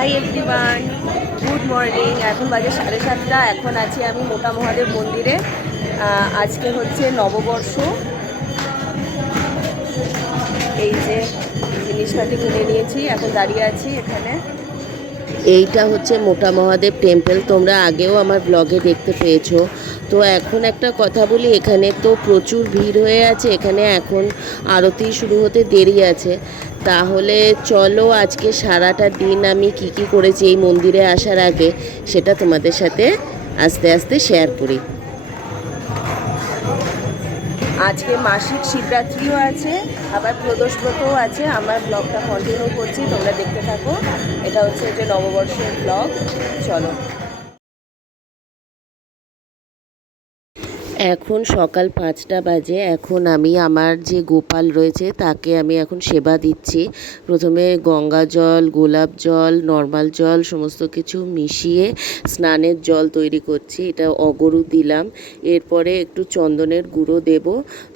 Hi everyone, good morning. এখন বাজে 7:30। এখন আছি আমি মোটা মহাদেব মন্দিরে। আজকে হচ্ছে নববর্ষ। এই যে জিনিসপাতি কিনে নিয়েছি, এখন দাঁড়িয়ে আছি এখানে। এইটা হচ্ছে মোটা মহাদেব টেম্পল, তোমরা আগেও আমার ব্লগে দেখতে পেয়েছো। তো এখন একটা কথা বলি, এখানে তো প্রচুর ভিড় হয়ে আছে। এখানে এখন আরতি শুরু হতে দেরি আছে। তাহলে চলো আজকে সারাটা দিন আমি কি কি করেছি এই মন্দিরে আসার আগে সেটা তোমাদের সাথে আস্তে আস্তে শেয়ার করি। আজকে মাসিক শিবরাত্রিও আছে, আবার প্রদোষ ব্রতও আছে। আমার ব্লগটা কন্টিনিউ করছি, তোমরা দেখতে থাকো। এটা হচ্ছে যে নববর্ষের ব্লগ। চলো। এখন সকাল 5টা বাজে। এখন আমি আমার যে গোপাল রয়েছে তাকে আমি এখন সেবা দিচ্ছি। প্রথমে গঙ্গা জল, গোলাপ জল, নর্মাল জল সমস্ত কিছু মিশিয়ে স্নানের জল তৈরি করছি। এটা অগরু দিলাম। এরপরে একটু চন্দনের গুঁড়ো দেব।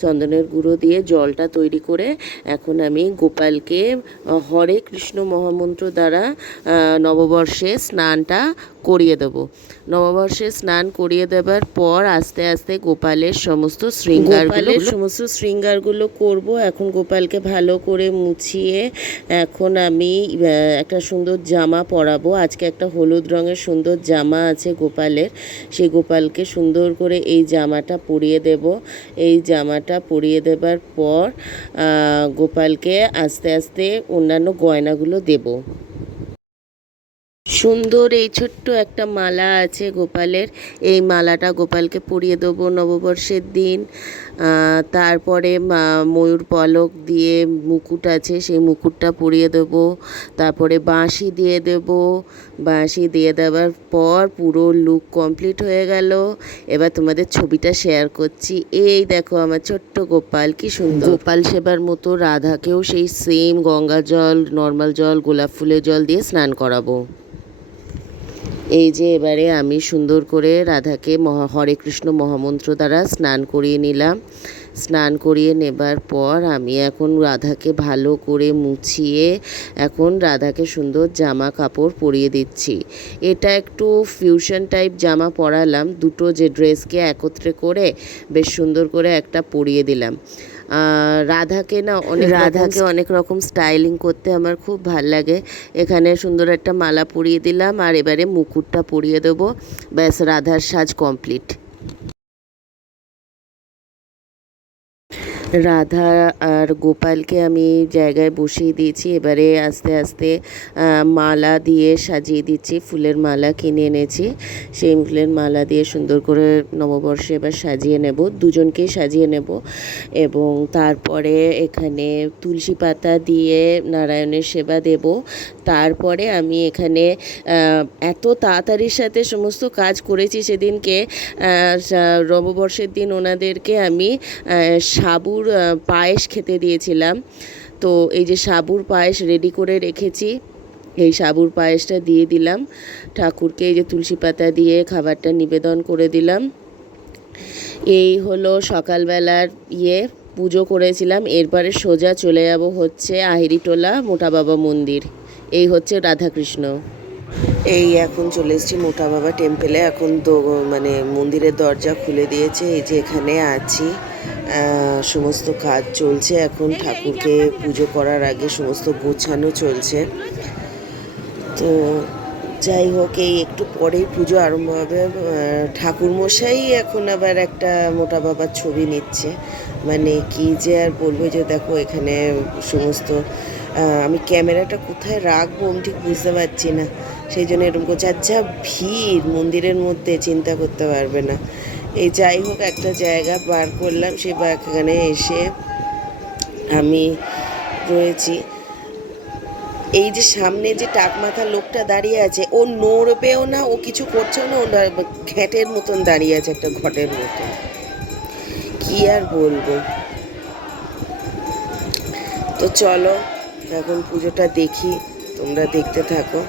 চন্দনের গুঁড়ো দিয়ে জলটা তৈরি করে এখন আমি গোপালকে হরে কৃষ্ণ মহামন্ত্র দ্বারা নববর্ষে স্নানটা করিয়ে দেব। নববর্ষে স্নান করিয়ে দেবার পর আস্তে আস্তে গোপালের সমস্ত শৃঙ্গারগুলো করব। এখন গোপালকে ভালো করে মুছিয়ে এখন আমি একটা সুন্দর জামা পরাবো। আজকে একটা হলুদ রঙের সুন্দর জামা আছে গোপালের, সেই গোপালকে সুন্দর করে এই জামাটা পরিয়ে দেব। এই জামাটা পরিয়ে দেবার পর গোপালকে আস্তে আস্তে অন্যান্য গয়নাগুলো দেব। সুন্দর এই ছোট্ট একটা মালা আছে গোপালের, এই মালাটা গোপালকে পরিয়ে দেবো নববর্ষের দিন। তারপরে ময়ূর পলক দিয়ে মুকুট আছে, সেই মুকুটটা পরিয়ে দেবো। তারপরে বাঁশি দিয়ে দেব। বাঁশি দিয়ে দেওয়ার পর পুরো লুক কমপ্লিট হয়ে গেল। এবার তোমাদের ছবিটা শেয়ার করছি। এই দেখো আমার ছোট্ট গোপাল, কি সুন্দর। গোপাল সেবার মতো রাধাকেও সেই সেম গঙ্গা জল, নর্মাল জল, গোলাপ ফুলের জল দিয়ে স্নান করাবো। এই যে এবারে আমি সুন্দর করে রাধাকে হরে কৃষ্ণ মহামন্ত্র দ্বারা স্নান করিয়ে নিলাম। স্নান করিয়ে নেবার পর আমি এখন রাধাকে ভালো করে মুছিয়ে এখন রাধাকে সুন্দর জামা কাপড় পরিয়ে দিচ্ছি। এটা একটু ফিউশন টাইপ জামা পরালাম, দুটো যে ড্রেসকে একত্রে করে বেশ সুন্দর করে একটা পরিয়ে দিলাম। রাধাকে অনেক রকম স্টাইলিং করতে আমার খুব ভাল লাগে। এখানে সুন্দর একটা মালা পরিয়ে দিলাম, আর এবারে মুকুটটা পরিয়ে দেবো। ব্যাস, রাধার সাজ কমপ্লিট। রাধা আর গোপালকে আমি জায়গায় বসিয়ে দিয়েছি। এবারে আস্তে আস্তে মালা দিয়ে সাজিয়ে দিচ্ছি। ফুলের মালা কিনে এনেছি, সেই ফুলের মালা দিয়ে সুন্দর করে নববর্ষে এবার সাজিয়ে নেব, দুজনকেই সাজিয়ে নেব। এবং তারপরে এখানে তুলসী পাতা দিয়ে নারায়ণের সেবা দেব। তারপরে আমি এখানে এত তাড়াতাড়ির সাথে সমস্ত কাজ করেছি সেদিনকে। নববর্ষের দিন ওনাদেরকে আমি সাবুর পায়েস খেতে দিয়েছিলাম। তো এই যে সাবুর পায়েস রেডি করে রেখেছি, এই সাবুর পায়েসটা দিয়ে দিলাম ঠাকুরকে। এই যে তুলসী পাতা দিয়ে খাবারটা নিবেদন করে দিলাম। এই হলো সকালবেলার পুজো করেছিলাম। এরপরে সোজা চলে যাব হচ্ছে আহিরিটোলা মোটা বাবা মন্দির। এই হচ্ছে রাধাকৃষ্ণ। এই এখন চলে এসেছি মোটা বাবা টেম্পেলে। এখন তো মানে মন্দিরের দরজা খুলে দিয়েছে। এই যে এখানে আছি, সমস্ত কাজ চলছে। এখন ঠাকুরকে পুজো করার আগে সমস্ত গোছানো চলছে। তো যাই হোক, এই একটু পরেই পুজো আরম্ভ হবে। ঠাকুরমশাই এখন আবার একটা মোটা বাবার ছবি নিচ্ছে। মানে কি যে আর বলবো, যে দেখো এখানে সমস্ত আমি ক্যামেরাটা কোথায় রাখবো আমি ঠিক বুঝতে পারছি না, সেই জন্য এরকম করছে। আচ্ছা, ভিড় মন্দিরের মধ্যে চিন্তা করতে পারবে না। এই যাই হোক, একটা জায়গা বার করলাম, সে এখানে এসে আমি রয়েছি। এই যে সামনে যে টাক মাথা লোকটা দাঁড়িয়ে আছে, ও নড়বেও না, ও কিছু করছেও না, ও ঘ্যাটের মতন দাঁড়িয়ে আছে, একটা ঘটের মতন। কি আর বলবো। তো চলো এখন পুজোটা দেখি, তোমরা দেখতে থাকো।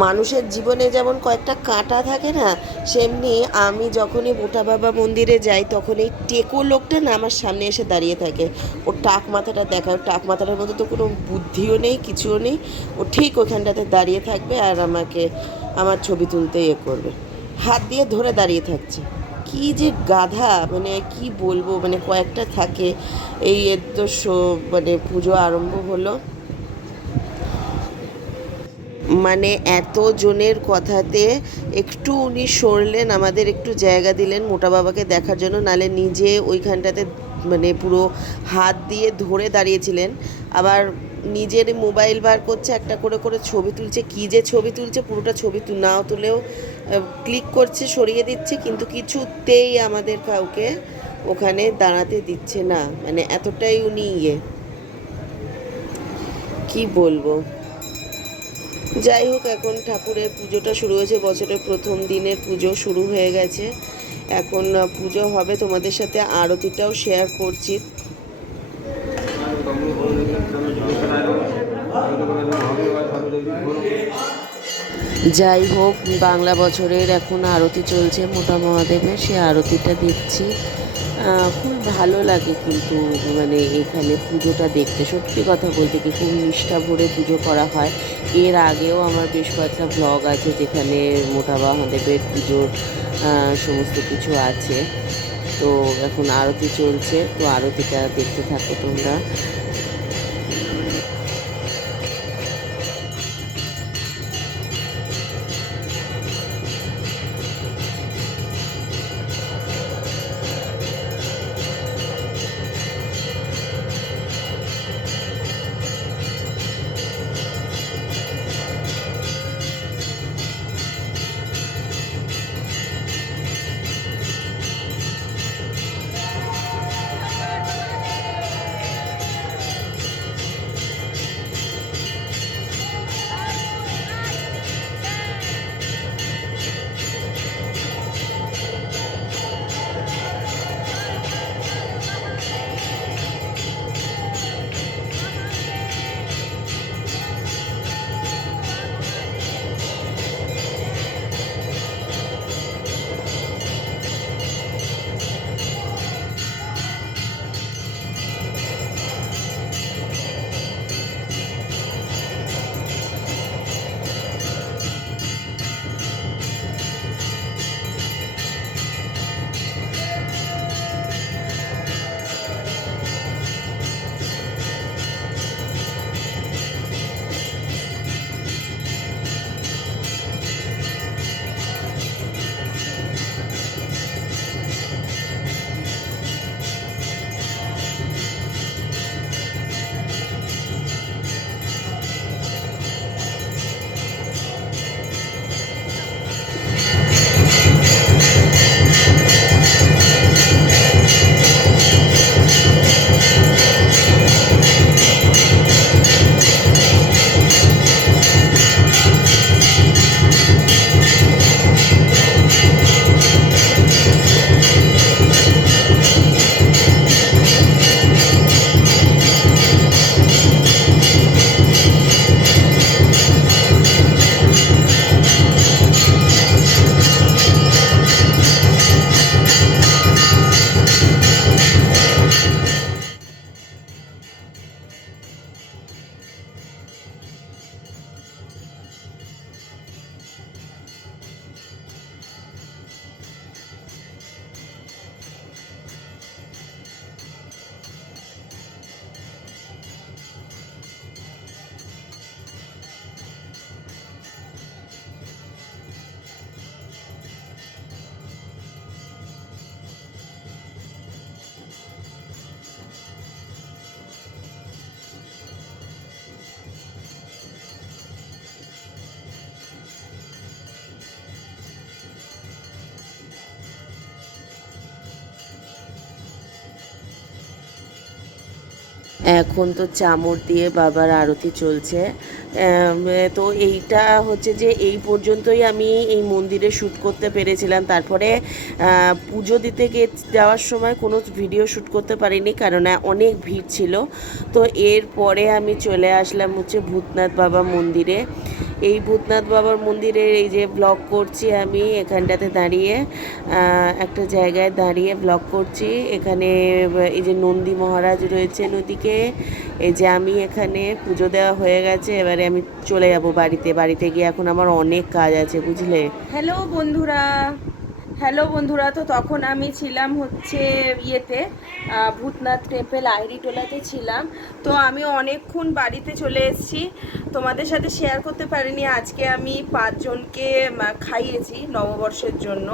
মানুষের জীবনে যেমন কয়েকটা কাঁটা থাকে না, সেমনি আমি যখনই মোটা বাবা মন্দিরে যাই তখন এই টেকো লোকটা না আমার সামনে এসে দাঁড়িয়ে থাকে। ওর টাক মাথাটা দেখায়, ওর টাক মাথাটার মধ্যে তো কোনো বুদ্ধিও নেই, কিছুও নেই। ও ঠিক ওখানটাতে দাঁড়িয়ে থাকবে আর আমাকে আমার ছবি তুলতে করবে, হাত দিয়ে ধরে দাঁড়িয়ে থাকছে। কি যে গাধা, মানে কি বলবো, মানে কয়েকটা থাকে। এই এর তো মানে পুজো আরম্ভ হলো, মানে এত জনের কথাতে একটু উনি সরলেন, আমাদের একটু জায়গা দিলেন মোটা বাবাকে দেখার জন্য, নালে নিজে ওইখানটাতে মানে পুরো হাত দিয়ে ধরে দাঁড়িয়েছিলেন। আবার নিজের মোবাইল বার করছে, একটা করে করে ছবি তুলছে, কী যে ছবি তুলছে, পুরোটা ছবি নাও তুলেও ক্লিক করছে, সরিয়ে দিচ্ছে, কিন্তু কিছুতেই আমাদের কাউকে ওখানে দাঁড়াতে দিচ্ছে না, মানে এতটাই উনি কি বলবো। যাই হোক, এখন ঠাকুরের পুজোটা শুরু হয়েছে, বছরের প্রথম দিনের পুজো শুরু হয়ে গেছে। এখন পুজো হবে, তোমাদের সাথে আরতিটাও শেয়ার করছি। যাই হোক, বাংলা বছরের এখন আরতি চলছে মোটা মহাদেবের, সে আরতিটা দেখছি। খুব ভালো লাগে কিন্তু, মানে এখানে পুজোটা দেখতে, সত্যি কথা বলতে কি খুব নিষ্ঠা ভরে পুজো করা হয়। এর আগেও আমার বেশ কয়েকটা ব্লগ আছে যেখানে মোটা মহাদেবের পুজোর সমস্ত কিছু আছে। তো এখন আরতি চলছে, তো আরতিটা দেখতে থাকো তোমরা। এখন তো চামর দিয়ে বাবার আরতি চলছে। তো এইটা হচ্ছে যে এই পর্যন্তই আমি এই মন্দিরে শ্যুট করতে পেরেছিলাম। তারপরে পুজো দিতে যাওয়ার সময় কোনো ভিডিও শ্যুট করতে পারিনি, কারণ অনেক ভিড় ছিল। তো এরপরে আমি চলে আসলাম হচ্ছে ভূতনাথ বাবা মন্দিরে। এই ভূতনাথ বাবার মন্দিরের এই যে ব্লগ করছি আমি এখানটাতে দাঁড়িয়ে, একটা জায়গায় দাঁড়িয়ে ব্লগ করছি। এখানে এই যে নন্দী মহারাজ রয়েছেন ওদিকে, এই যে আমি এখানে পুজো দেওয়া হয়ে গেছে, এবারে আমি চলে যাব বাড়িতে গিয়ে এখন আমার অনেক কাজ আছে, বুঝলে। হ্যালো বন্ধুরা, তো তখন আমি ছিলাম হচ্ছে ইয়েতে ভূতনাথ টেম্পল আইরিটোলাতে ছিলাম। তো আমি অনেকক্ষণ বাড়িতে চলে এসেছি, তোমাদের সাথে শেয়ার করতে পারিনি। আজকে আমি 5 জনকে খাইয়েছি নববর্ষের জন্য।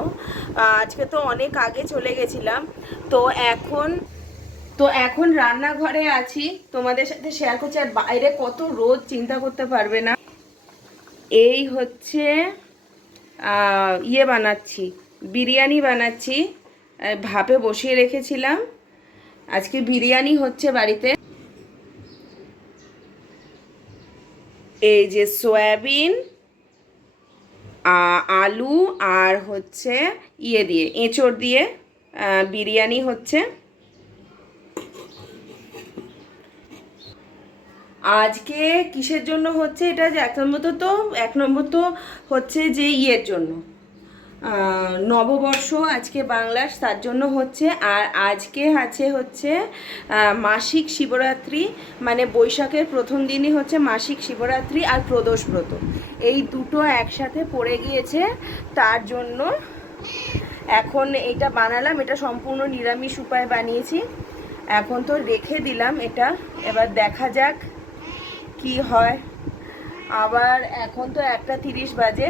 আজকে তো অনেক আগে চলে গেছিলাম। তো এখন রান্নাঘরে আছি, তোমাদের সাথে শেয়ার করছি। আর বাইরে কত রোদ, চিন্তা করতে পারবে না। এই হচ্ছে ইয়ে বানাচ্ছি, বিরিয়ানি বানাচ্ছি। ভাপে বসিয়ে রেখেছিলাম, আজকে বিরিয়ানি হচ্ছে বাড়িতে। এই যে সয়াবিন, আলু আর হচ্ছে ইয়ে দিয়ে, এঁচড় দিয়ে বিরিয়ানি হচ্ছে। আজকে কিসের জন্য হচ্ছে এটা, যে এক নম্বর তো হচ্ছে যে ইয়ের জন্য, নববর্ষ আজকে বাংলার, তার জন্য হচ্ছে। আর আজকে আছে হচ্ছে মাসিক শিবরাত্রি, মানে বৈশাখের প্রথম দিনই হচ্ছে মাসিক শিবরাত্রি আর প্রদোষ ব্রত, এই দুটো একসাথে পড়ে গিয়েছে। তার জন্য এখন এটা বানালাম। এটা সম্পূর্ণ নিরামিষ উপায়ে বানিয়েছি। এখন তো রেখে দিলাম এটা, এবার দেখা যাক কি হয়। আবার এখন তো 1:30 বাজে,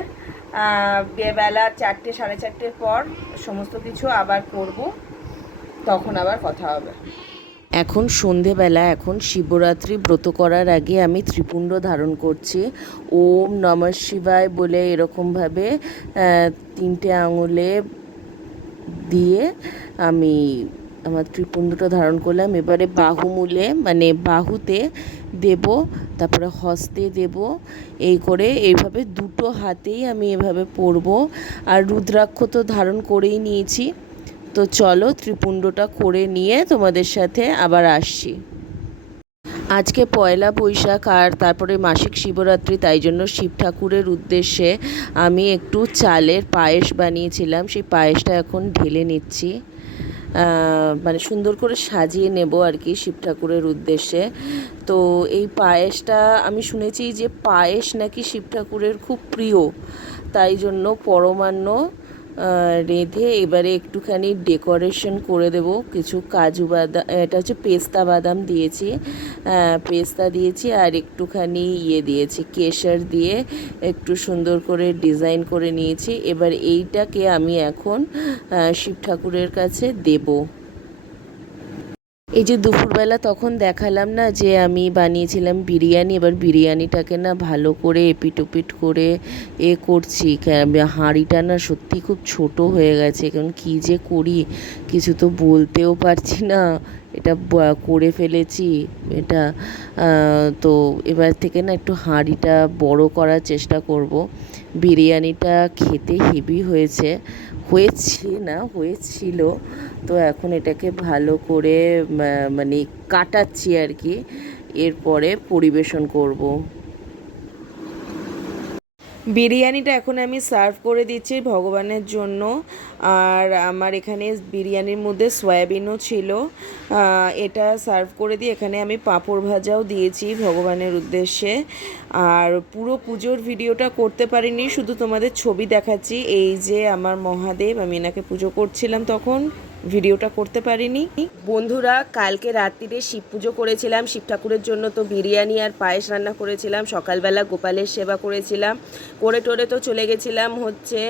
বেলা 4টে 4:30 পর সমস্ত কিছু আবার করব, তখন আবার কথা হবে। এখন সন্ধেবেলা, এখন শিবরাত্রি ব্রত করার আগে আমি ত্রিপুণ্ড ধারণ করছি। ওম নমঃ শিবায় বলে এরকমভাবে 3টে আঙুলে দিয়ে আমি আমার ত্রিপুণ্ডটা ধারণ করলাম। এবারে বাহুমূলে মানে বাহুতে দেব, তারপরে হস্তে দেব, এই করে এইভাবে দুটো হাতেই আমি এভাবে পরবো। আর রুদ্রাক্ষ তো ধারণ করেই নিয়েছি। তো চলো ত্রিপুণ্ডটা করে নিয়ে তোমাদের সাথে আবার আসছি। আজকে পয়লা বৈশাখ আর তারপরে মাসিক শিবরাত্রি, তাই জন্য শিব ঠাকুরের উদ্দেশ্যে আমি একটু চালের পায়েস বানিয়েছিলাম, সেই পায়েসটা এখন ঢেলে নিচ্ছি। মানে সুন্দর করে সাজিয়ে নেব আর কি শিব ঠাকুরের উদ্দেশ্যে। তো এই পায়েসটা আমি শুনেছি যে পায়েস নাকি শিব ঠাকুরের খুব প্রিয়, তাই জন্য পরমান্ন রেঁধে এবারে একটুখানি ডেকোরেশন করে দেব। কিছু কাজু বাদাম, এটা হচ্ছে পেস্তা বাদাম দিয়েছি, পেস্তা দিয়েছি, আর একটুখানি ইয়ে দিয়েছি কেশর দিয়ে একটু সুন্দর করে ডিজাইন করে নিয়েছি। এবার এইটাকে আমি এখন শিব ঠাকুরের কাছে দেব। এই যে দুপুরবেলা তখন দেখালাম না যে আমি বানিয়েছিলাম বিরিয়ানি, এবার বিরিয়ানিটাকে না ভালো করে এপিট ওপিট করে করছি। হাঁড়িটা না সত্যি খুব ছোট হয়ে গেছে, কারণ কী যে করি কিছু তো বলতেও পারছি না, এটা করে ফেলেছি এটা। তো এবার থেকে না একটু হাঁড়িটা বড় করার চেষ্টা করব। বিরিয়ানিটা খেতে হেভি হয়েছিল। তো এখন এটাকে ভালো করে মানে কাটাচ্ছি আর কি, এরপরে পরিবেশন করব। বিরিয়ানিটা এখন আমি সার্ভ করে দিচ্ছি ভগবানের জন্য। আর আমার এখানে বিরিয়ানির মধ্যে সয়াবিনও ছিল, এটা সার্ভ করে দিয়ে এখানে আমি পাঁপড় ভাজাও দিয়েছি ভগবানের উদ্দেশ্যে। আর পুরো পুজোর ভিডিওটা করতে পারিনি, শুধু তোমাদের ছবি দেখাচ্ছি। এই যে আমার মহাদেব, আমি এনাকে পুজো করছিলাম তখন, ভিডিওটা করতে পারিনি। বন্ধুরা, কালকে রাত্রিরে শিব পুজো করেছিলাম শিব ঠাকুরের জন্য, তো বিরিয়ানি আর পায়েস রান্না করেছিলাম। সকালবেলা গোপালের সেবা করেছিলাম, করে টোরে তো চলে গেছিলাম হচ্ছে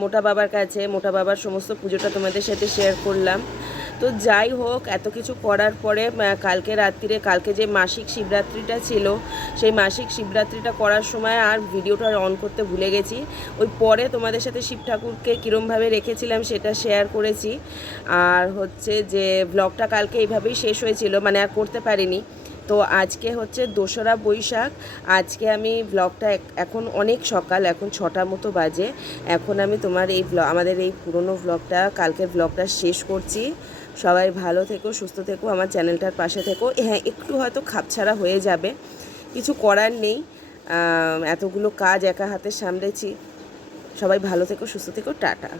মোটা বাবার কাছে। মোটা বাবার সমস্ত পুজোটা তোমাদের সাথে শেয়ার করলাম। তো যাই হোক, এত কিছু করার পরে কালকে রাত্রিরে, কালকে যে মাসিক শিবরাত্রিটা ছিল, সেই মাসিক শিবরাত্রিটা করার সময় আর ভিডিওটা অন করতে ভুলে গেছি। ওই পরে তোমাদের সাথে শিব ঠাকুরকে কীরমভাবে রেখেছিলাম সেটা শেয়ার করেছি। আর হচ্ছে যে ব্লগটা কালকে এইভাবেই শেষ হয়েছিল, মানে আর করতে পারিনি। তো আজকে হচ্ছে 2রা বৈশাখ। আজকে আমি ব্লগটা, এখন অনেক সকাল, এখন 6টা মতো বাজে। এখন আমি আমাদের এই পুরনো ব্লগটা, কালকের ব্লগটা শেষ করছি। সবাই ভালো থেকো, সুস্থ থেকো, আমার চ্যানেলটার পাশে থেকো। হ্যাঁ, একটু হয়তো খাপছাড়া হয়ে যাবে, কিছু করার নেই। এতগুলো কাজ একা হাতে সামলেছি। সবাই ভালো থেকো, সুস্থ থেকো, টাটা।